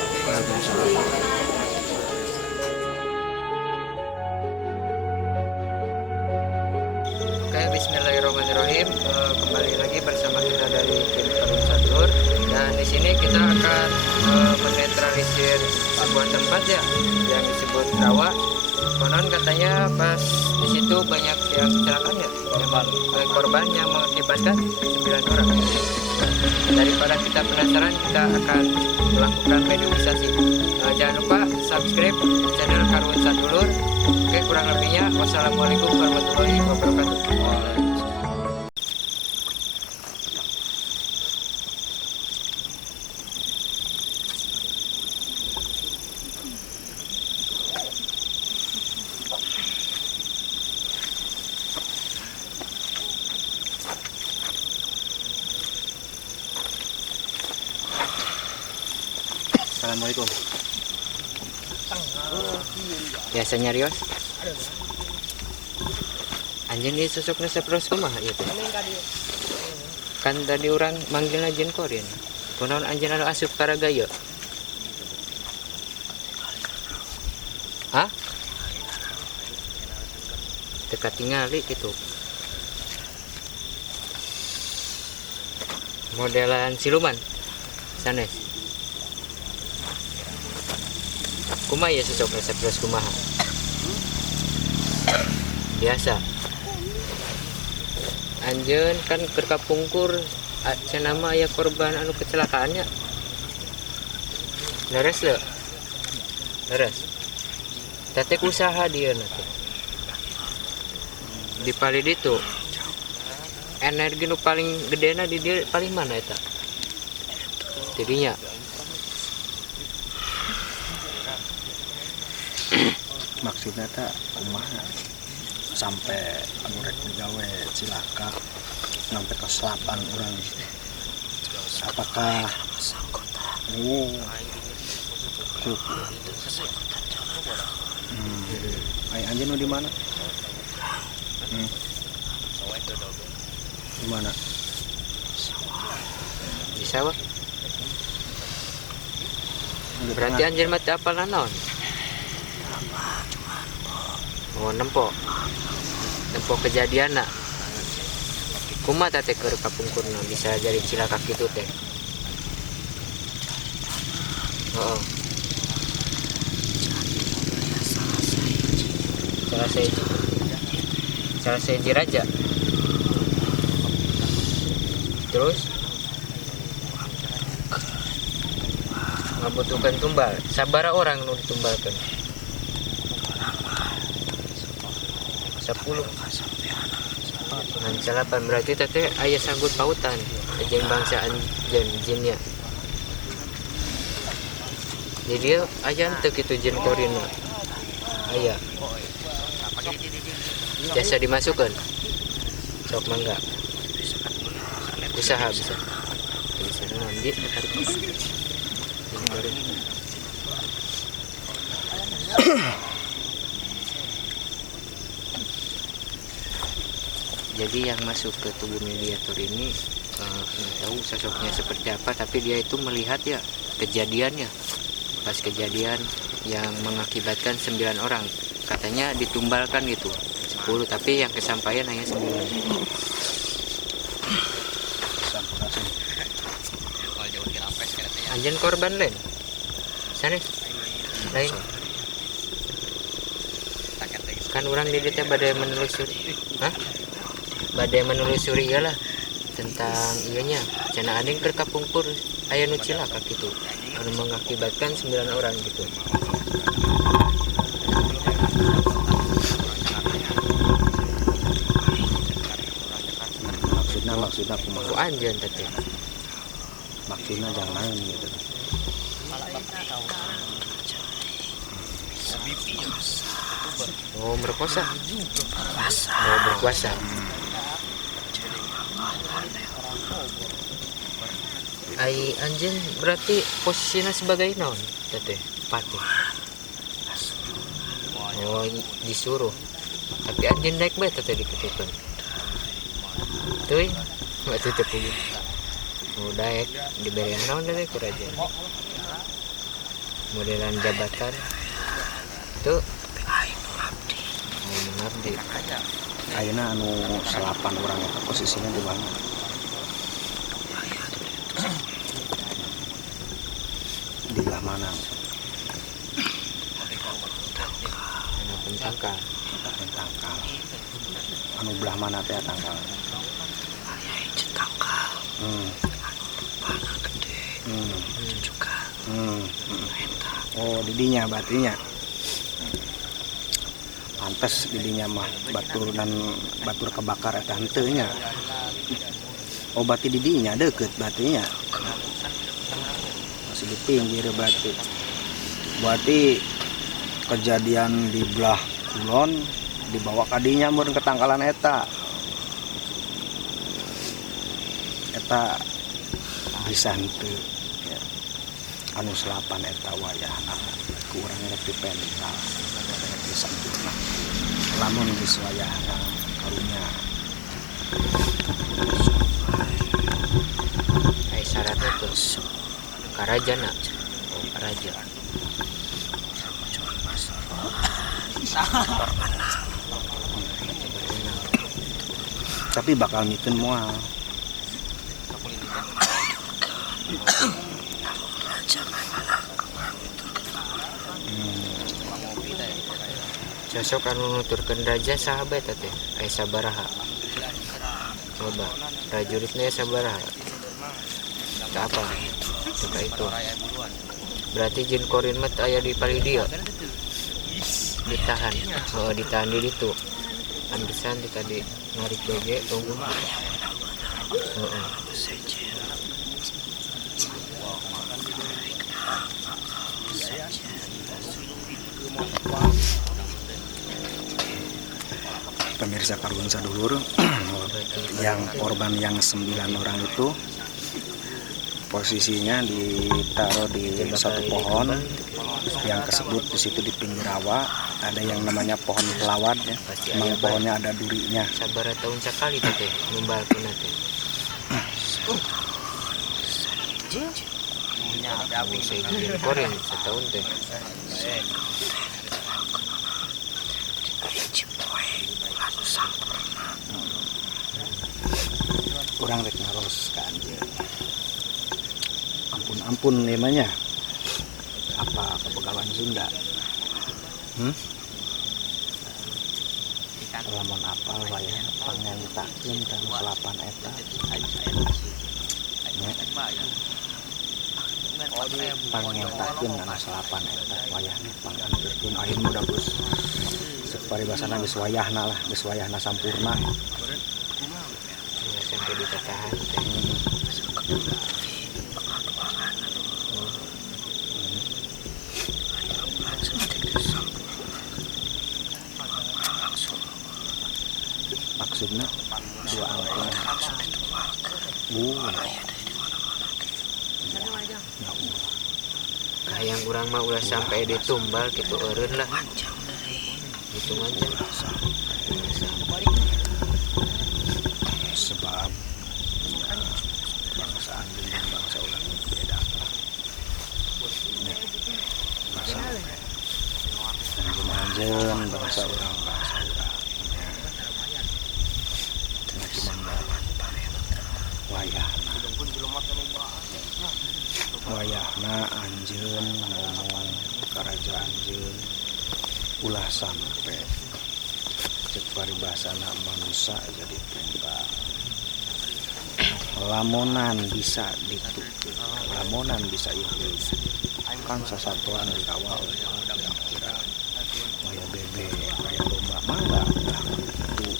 Oke, bismillahirrahmanirrahim. Kembali lagi bersama kita dari tim Karun Sadulur, dan di sini kita akan menetralisir sebuah tempat ya yang disebut rawa. Konon katanya pas di situ banyak yang kecelakaan ya, korban yang mengakibatkan 9 orang. Daripada kita penasaran, kita akan melakukan mediumisasi. Jangan lupa subscribe channel Karun Sadulur. Oke, kurang lebihnya wassalamualaikum warahmatullahi wabarakatuh. Assalamualaikum. Biasanya Rios. Anjeun ieu sosokna sapros kumaha ieu teh? Kan tadi orang manggilna Jen Korin. Kunaon anjeun anu asup ka raga ieu? Hah? Teka tingali gitu. Modelan siluman. Sanes. Kumaha ya sosokna sapros kumaha? Biasa. Anjeun kan keur kapungkur cenah mah aya korban anu kecelakaannya. Leres le. Leres. Tete usaha dia nanti. Di pali ditu. Energi nu paling gedena di dia paling mana eta? Tidinya. Maksudnya tak kumaha sampai anu rek gawe cilaka sampai ke selapan orang. Apakah Ai anjeun nu di mana? Di mana? Di sawah. Berarti anjeun mah teu apal naon? Oh, nempo kejadian nak. Kumaha teh keur kapungkurna bisa jadi cilaka kitu teh. Oh. Salah seji raja. Terus ngabutuhkan tumbal. Sabara orang nu ditumbalkeun? 10. Ngan salapan berarti teh aya sanggut pautan jeung bangsa anjeun jinnya. Jadi aya teu kitu jin korina. Aya. Jasa dimasukkan. Sok mangga. Usaha bisa. Bisa nanti Jadi yang masuk ke tubuh mediator ini nggak tahu sosoknya seperti apa, tapi dia itu melihat ya kejadiannya. Pas kejadian yang mengakibatkan 9 orang, katanya ditumbalkan gitu 10, tapi yang kesampaian hanya 9. Anjen korban lain, sana lain. Kan orang di deta badai menelusuri, badai menelusuri iyalah tentang ianya. Cenah ading keur kapungkur aya nu cilaka gitu, anu mengakibatkan 9 orang gitu. Maksudnya kumaha? Ku anjeun teh. Maksudnya jangan lain gitu. Oh, berkuasa. Oh, berkuasa. Ai anjeun berarti posisinya sebagai naon teteh? Patih. Oh, disuruh. Tapi anjeun naik bae teteh diketukeun. Teuing, enggak tutup dulu. Oh, daek diberi naon teh ku raja. Modelan jabatan. Tuh mengabdi. Ayeuna anu 8 orang eta posisinya di mana? Di belah mana? Anu pentangkal. Tangkal. Anu belah mana teh tangkal? Tangkal. Panah gede. Juga. Oh, didinya batinya. Pantes didinya mah batur kebakar eta henteu nya. Oh, bati didinya deukeut batinya. Masih di pinggir batu. Berarti kejadian di belah kulon dibawa kadinya mun ke tangkalan eta. Eta bisa henteu. anu selapan eta wayahna kurang rek dipental rek disampurna lamun geus wayahna karunya Ai syaratnya tuh karajana. Oh, karaja. tapi bakal mikeun moal Sosok anu nuturkeun raja sahabat teh aya sabaraha? Coba prajuritnya sabaraha? Ka apa? Coba itu. Berarti jin korin mah aya di Palidio. Ditahan. Oh, ditahan di ditu. Andesan di tadi narik bege tunggu. Heeh. pemirsa Karun Sadulur yang korban yang 9 orang itu posisinya ditaruh di satu pohon yang kesebut di situ di pinggir rawa. Ada yang namanya pohon pelawat ya. Emang pohonnya ada durinya. Sabaraha tahun sakali teh numbalkeun teh. Saya jin korin setahun teh. Kurang rek naros ka anjeun. Ampun namanya. Apa kebegawan Sunda? Lamun apal wayah pangentakeun kan selapan eta. Pangentakeun kana selapan eta wayahna panganturkeun ayeuna mudah geus saparibasana geus wayahna lah, geus wayahna sampurna. Sampai ditahan teh. Maksudnya dua angkung Yang kurang mah udah sampai ditumbal gitu eureun lah. Gitu aja. Sebab bangsa Anjing dan bangsa ulang beda. Anjing bangsa orang wayahna anjeun ngomong kerajaan anjeun ulah sampai cek paribasana manusia jadi tembak lamonan bisa ditutup lamonan bisa itu kan sasatuan dikawal kira kayak bebe kayak domba mangga itu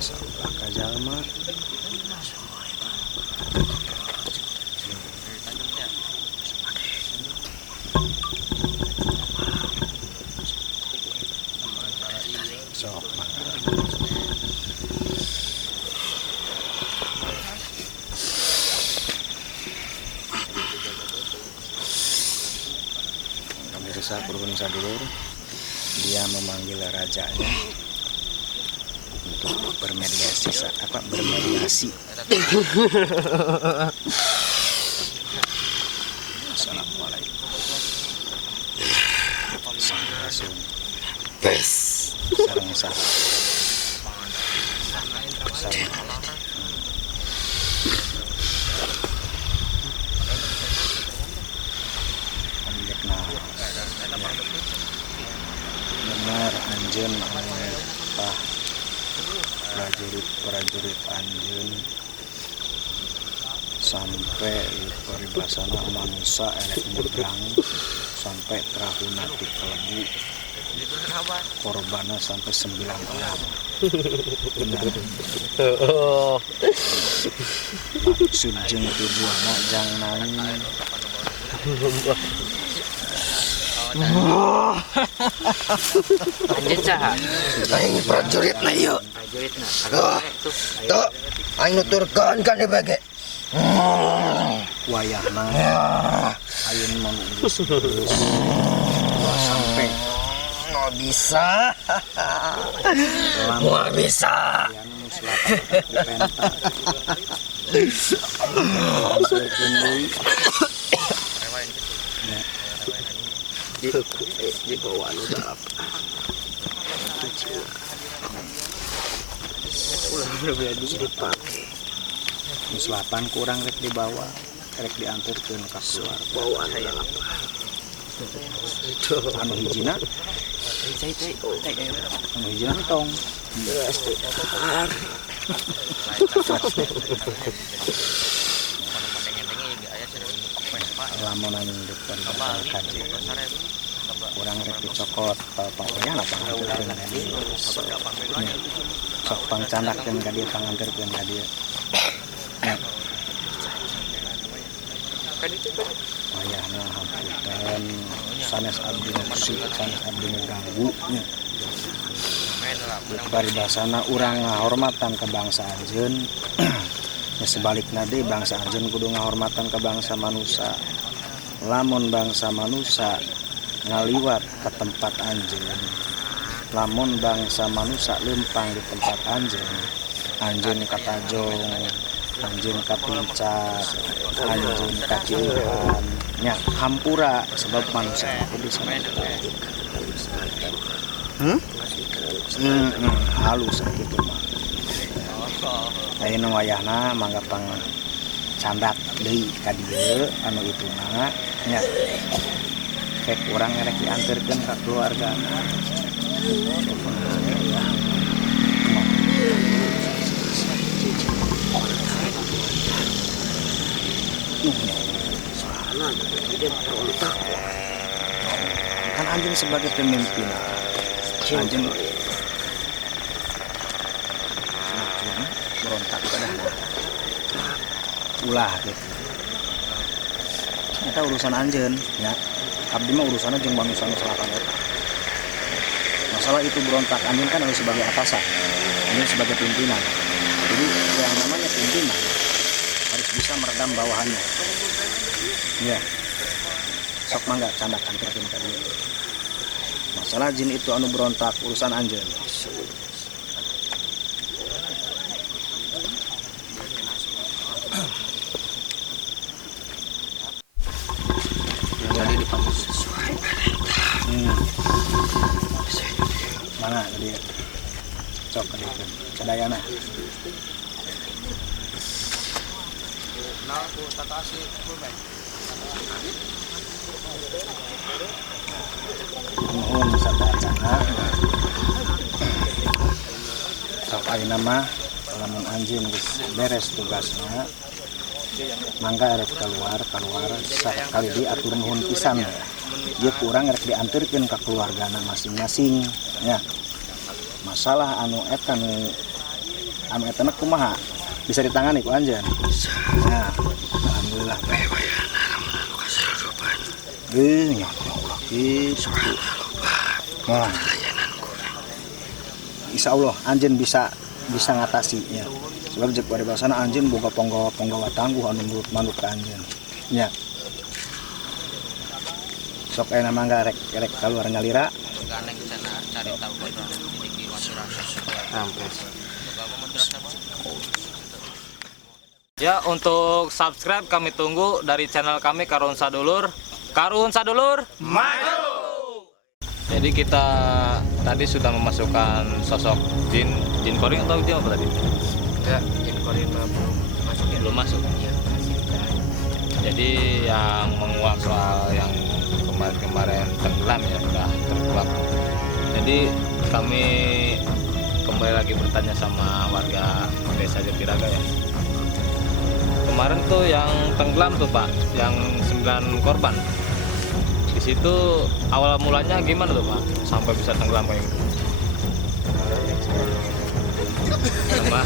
salah kajalma sok pemirsa Karun Sadulur, dia memanggil rajanya untuk bermediasi. Assalamualaikum. Langsung sareng sah. Benar anjeun tah prajurit anjeun sampai paribasana manusia erek nyebrang sampai terahuna ti kelebu korbannya sampai 9 orang. Benar. Maksud jeung tujuanna jang naon. Anjeun saha? Aing prajuritna ieu. Prajuritna. Tuh, aing nuturkeun kan di bage. Wayahna ayun mau sampai nggak bisa nggak bisa di bawah lu darap. Selapan kurang rek dibawa rek diantarkeun ka keluar Bawaan darap. anu hijina tong lamun anu depan kaji kurang rek dicokot pokoknya apa nganterkeun sok pangcandakeun ka dieu panganterkeun ka dieu wayahna hamputan sanes abdi musik sanes abdi ngaganggu nya paribasana urang ngahormatan ke bangsa anjeun ya sebalikna deui bangsa anjeun kudu ngahormatan ke bangsa manusia lamun bangsa manusia ngaliwat ke tempat anjeun lamun bangsa manusia lempang di tempat anjeun katajong anjeun kapincak anjeun kaciuhan nya hampura sebab manusia kudu sana halus kitu mah ayeuna wayahna mangga pang candak deui ka dieu anu ituna nya kek urang erek dianterkeun ka keluargana kan anjing sebagai pemimpin anjing berontak pada ulah gitu kita urusan anjeun ya abdi mah urusanna jeung manusia selatan eta masalah itu berontak anjeun kan harus sebagai atasan anjeun sebagai pimpinan jadi yang namanya pimpinan harus bisa meredam bawahannya ya sok mangga candak anterkeun ka dieu masalah jin itu anu berontak urusan anjeun jadi dipanggil sesuai mana tadi sok ka dieu sadayana nuhun sadayana sok ayeuna mah lamun anjeun geus beres tugasna mangga rek keluar sakali diatur nuhun pisan ieu kurang rek dianterkeun ka keluargana masing-masing nya masalah anu eta kumaha bisa ditangani ku anjeun nah alhamdulillah Bayana lamun anu kasarupan. nya Allah kitu nah insyaallah anjeun bisa ngatasi nya sebab jek paribasana anjeun boga panggawa tangguh anu manut ka anjeun nya sok ayeuna mangga rek kaluar ngalira cari tahu memiliki Ya, untuk subscribe kami tunggu dari channel kami Karun Sadulur. Karun Sadulur maju. Jadi kita tadi sudah memasukkan sosok jin koring atau jin apa tadi? enggak jin koring belum masuk Iya. Jadi yang menguak soal yang kemarin tenggelam ya sudah terkuak. Jadi kami kembali lagi bertanya sama warga desa Jatiraga ya. Kemarin tuh yang tenggelam tuh Pak, yang 9 korban. Di situ awal mulanya gimana tuh Pak, sampai bisa tenggelam kayak gitu? Sama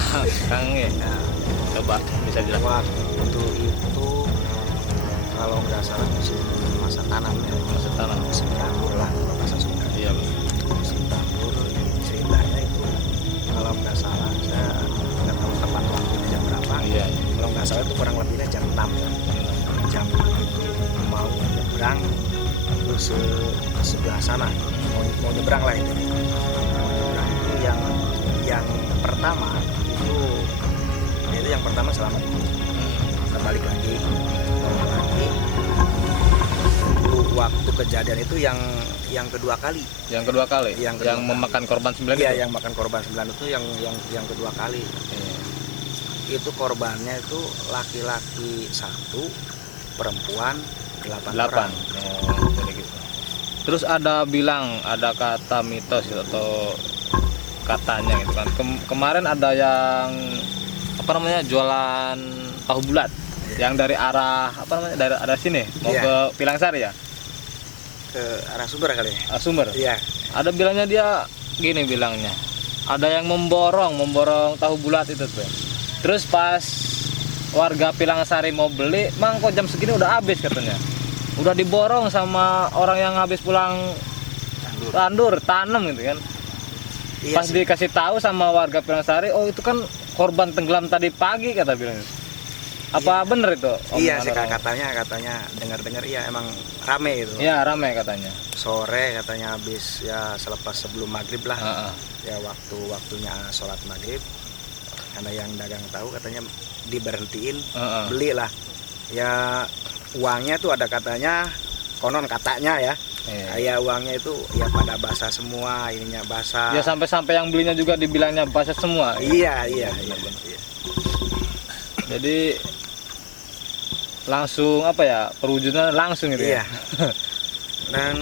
Kang ya, coba bisa jelaskan. waktu itu kalau nggak salah musim masa tanam ya Masa tanam. musim tabur lah kalau bahasa Sunda Iya Pak. musim tabur ceritanya itu kalau nggak salah saya nggak tahu tepat waktunya jam berapa Iya. kalau nggak salah itu kurang lebihnya jam 6 jam mau itu sebelah sana, mau nyebrang lah itu. Nah, itu yang pertama itu yang pertama selamat. Kita balik lagi. Waktu kejadian itu yang kedua kali. Yang kedua kali. Yang kedua kali. Memakan korban 9 Iya, itu. yang makan korban 9 itu yang kedua kali. Itu korbannya itu laki-laki 1, perempuan 8 orang. Jadi gitu. Terus ada kata mitos gitu, atau katanya gitu kan. Kemarin ada yang jualan tahu bulat yang dari arah dari arah sini mau Iya. ke Pilangsari ya, Ke arah Sumber kali ya? Sumber. Iya. Ada bilangnya dia gini bilangnya, ada yang memborong tahu bulat itu tuh. Terus pas warga Pilangsari mau beli, mang kok jam segini udah habis katanya. Udah diborong sama orang yang habis pulang tandur tanam gitu kan. Iya Pas sih. dikasih tahu sama warga Pilangsari, oh itu kan korban tenggelam tadi pagi kata bilang. Apa bener itu? Iya omongan sih orang? katanya dengar iya emang rame itu. Iya ramai katanya. Sore katanya habis ya sebelum maghrib lah. Heeh. Ya waktunya sholat maghrib. Karena yang dagang tahu katanya diberhentiin, Heeh. belilah. Ya uangnya tuh ada katanya, konon katanya ya. Iya. Kayak uangnya itu ya pada basah semua, ininya basah. Ya sampai yang belinya juga dibilangnya basah semua. Iya. Jadi langsung perwujudan langsung gitu Iya. ya. Dan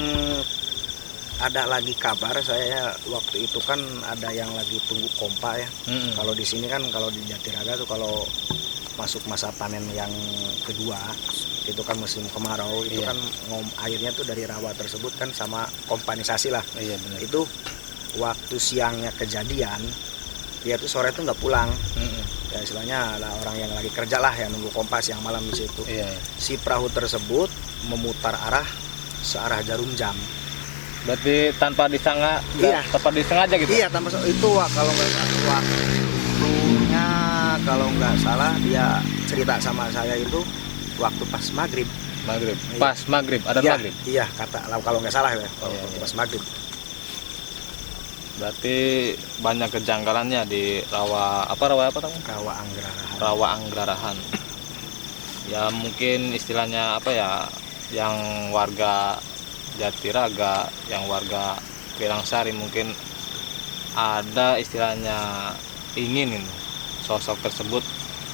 ada lagi kabar saya waktu itu kan ada yang lagi tunggu kompa ya. Mm-mm. Kalau di sini kan kalau di Jatiraga tuh kalau masuk masa panen yang kedua itu kan musim kemarau itu Iya. kan airnya tuh dari rawa tersebut kan sama kompanisasi lah. Iya benar. Itu waktu siangnya kejadian dia tuh sore tuh nggak pulang. Mm-mm. Ya istilahnya lah orang yang lagi kerja lah yang nunggu kompa siang malam di situ. Iya. Si perahu tersebut memutar arah searah jarum jam. Berarti tanpa Iya. disengaja gitu. Iya, tanpa itu kalau nggak salah waktunya kalau nggak salah dia cerita sama saya itu waktu pas maghrib. Maghrib. Iya. Pas maghrib, ada Iya, maghrib. Iya, kalau nggak salah ya, kalau Iya, iya. pas maghrib. Berarti banyak kejanggalannya di rawa apa namanya? Rawa Anggrarahan. Rawa Anggrarahan. Ya mungkin istilahnya yang warga Jatiraga, yang warga Pilangsari mungkin ada istilahnya ingin sosok tersebut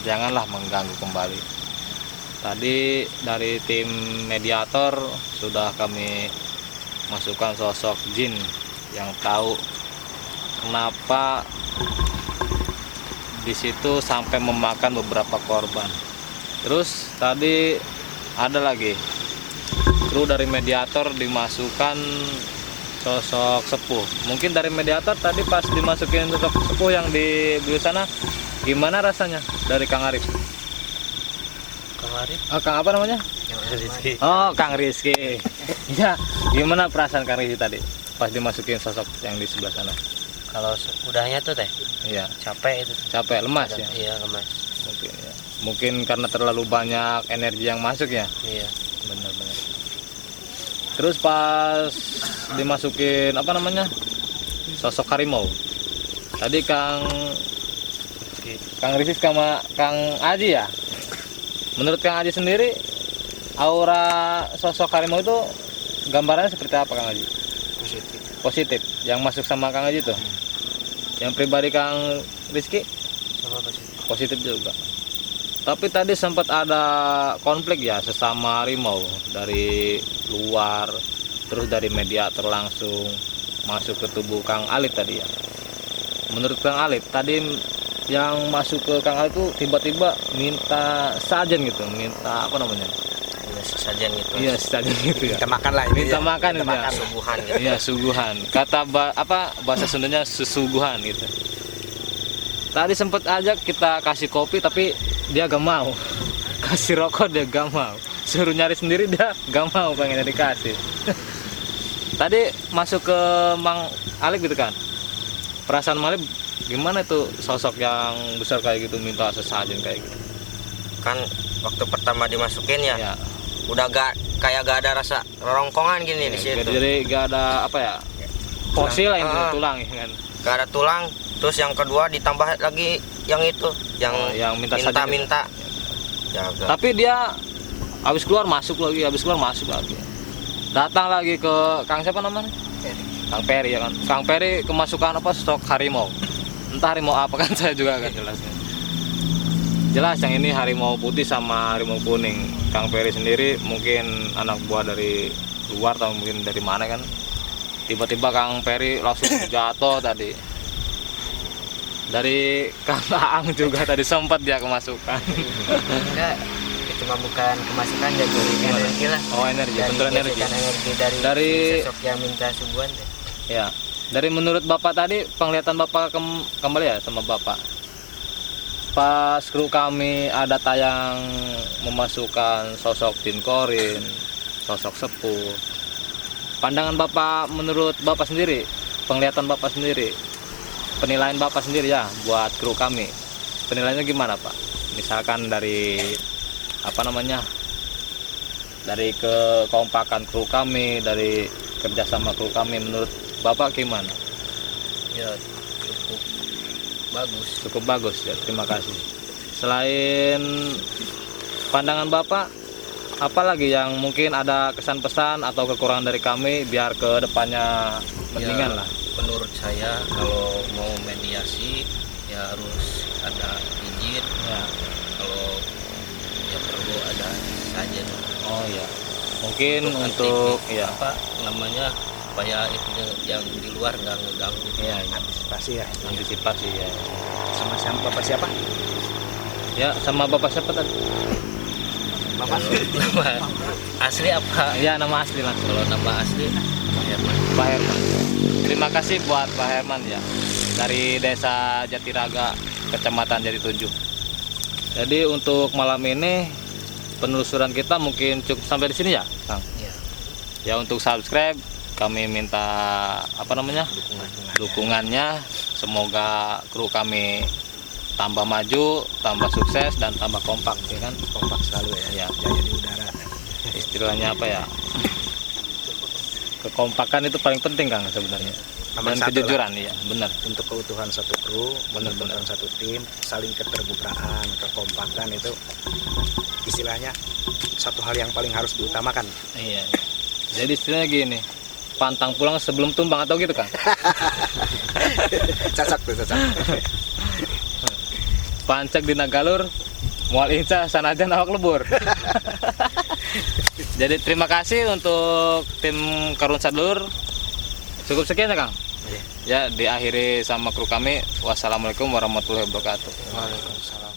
janganlah mengganggu kembali. Tadi dari tim mediator sudah kami masukkan sosok jin yang tahu kenapa di situ sampai memakan beberapa korban. Terus tadi ada lagi kru dari mediator dimasukkan sosok sepuh. Mungkin dari mediator tadi pas dimasukin sosok sepuh yang di sana gimana rasanya dari Kang Arif? Kang Arif? Oh, Kang apa namanya? Rizky. Oh, Kang Rizky. Ya, gimana perasaan Kang Rizky tadi pas dimasukin sosok yang di sebelah sana? Kalau udahnya tuh teh Iya, capek itu. capek, lemas ya. Iya lemas. Mungkin ya. Mungkin karena terlalu banyak energi yang masuk ya. Iya. Benar-benar. Terus pas dimasukin sosok harimau. Tadi Kang Rizky sama Kang Aji ya. Menurut Kang Aji sendiri aura sosok harimau itu gambarannya seperti apa Kang Aji? Positif. Positif. Yang masuk sama Kang Aji tuh. Yang pribadi Kang Rizky Sama positif. positif juga. Tapi tadi sempat ada konflik ya sesama harimau dari luar, terus dari mediator langsung masuk ke tubuh Kang Alif tadi ya. Menurut Kang Alif tadi yang masuk ke Kang Alif itu tiba-tiba minta sajen gitu, minta apa namanya? Iya sesajen gitu. Iya sajen gitu ya. Kita makan lah ini. Minta ya. makan Kita itu ya. makan. Subuhan gitu. Iya suguhan. Kata bahasa Sundanya susuguhan gitu. Tadi sempat ajak kita kasih kopi tapi dia gak mau. Kasih rokok dia gak mau. Suruh nyari sendiri dia gak mau, pengen dikasih. Tadi masuk ke Mang Alif gitu kan. Perasaan Mang Alif gimana itu sosok yang besar kayak gitu minta sesajen kayak gitu? Kan waktu pertama dimasukin ya, Ya. udah gak kayak gak ada rasa rongkongan gini di situ. Jadi gak ada apa ya, fosil lah intinya, tulang ya kan. Gak ada tulang. Terus yang kedua ditambah lagi yang itu, yang minta saja gitu. minta. Jaga. Tapi dia habis keluar masuk lagi, datang lagi ke Kang siapa namanya? Kang Peri ya kan. Kang Peri kemasukan apa, stok harimau. Entah harimau apa kan saya juga gak jelasnya. Jelas yang ini harimau putih sama harimau kuning. Kang Peri sendiri mungkin anak buah dari luar atau mungkin dari mana kan. Tiba-tiba Kang Peri langsung jatuh tadi. Dari Kang Aang juga tadi sempat dia kemasukan. Enggak, cuma bukan kemasukan, jadi energi lah. Oh, energi, bentuk energi. Energi dari sosok yang minta subuhan deh. Ya, dari menurut Bapak tadi, penglihatan Bapak kembali ya sama Bapak. Pas kru kami ada tayang memasukkan sosok Tin Korin, sosok sepuh. Pandangan Bapak menurut Bapak sendiri, penglihatan Bapak sendiri, penilaian Bapak sendiri ya buat kru kami. Penilaiannya gimana Pak? Misalkan dari apa namanya? Dari kekompakan kru kami, dari kerjasama kru kami, menurut Bapak gimana? Ya, Cukup bagus ya, terima kasih. Selain pandangan Bapak, apalagi yang mungkin ada kesan pesan atau kekurangan dari kami biar ke depannya mendingan lah. Menurut saya kalau mau mediasi ya harus ada izin ya, kalau ya perlu ada saja. Oh ya, mungkin untuk ya apa namanya, supaya itu yang di luar nggak ngeganggu. ya, Antisipasi ya. antisipasi ya. Sama Bapak siapa? Ya, sama Bapak siapa tadi? Bapak. Nama asli apa? Ya, nama asli langsung. Kalau nama asli Pak Herman. Terima kasih buat Pak Herman ya, dari Desa Jatiraga, Kecamatan Jatitunjung. Jadi untuk malam ini penelusuran kita mungkin cukup sampai di sini ya, Kang. ya, Ya, untuk subscribe kami minta apa namanya? Dukungannya. Semoga kru kami tambah maju, tambah sukses dan tambah kompak ya kan? Kompak selalu ya. Ya, Jaya di udara. istilahnya apa ya? Kekompakan itu paling penting Kang sebenarnya. Nomor Dan satu kejujuran ya, benar. Untuk keutuhan satu kru, Benar-benar. keutuhan satu tim, saling keterbukaan, kekompakan itu istilahnya satu hal yang paling harus diutamakan. Iya. Jadi istilahnya gini, pantang pulang sebelum tumbang atau gitu Kang? Cocok tuh, cocok. Pancek di Nagalur, mual inca sanajan awak lebur. Jadi terima kasih untuk tim Karun Sadulur. Cukup sekian ya Kang? Ya, diakhiri sama kru kami. Wassalamualaikum warahmatullahi wabarakatuh. Waalaikumsalam.